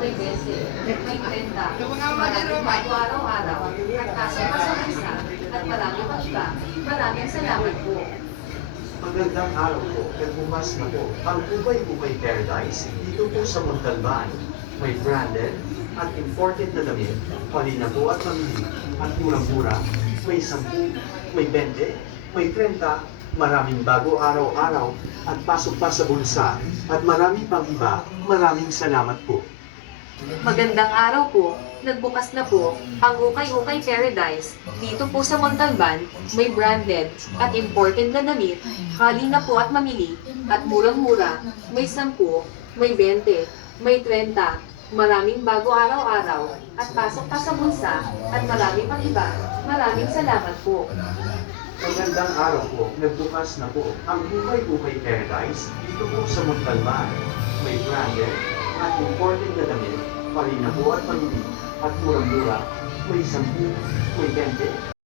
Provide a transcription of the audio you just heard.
may bese, may kwenta, maraming bago araw-araw, at pasok pa sa isa, at marami pang iba. Maraming salamat po. Magandang araw po, nagbukas na po ang Ubay-Ubay Paradise dito po sa Montalban. May branded at imported na damit, pali na po at mamili, at murang-mura. May 10, may 20, may 30, maraming bago araw-araw, at pasok pa sa bulsa, at marami pang iba. Maraming salamat po. Magandang araw po. Nagbukas na po ang Ukay-Ukay Paradise. Dito po sa Montalban, may branded at imported na damit, hali na po at mamili, at murang-mura. May 10, may 20, may 30, maraming bago araw-araw, at pasok pa sa bulsa, at marami pang iba. Maraming salamat po. Magandang araw po, nagbukas na po ang Ukay-Ukay Paradise dito po sa Montalban. May branded at imported na damit, pali na po at mamili, at murang-mura. May 10, may 20,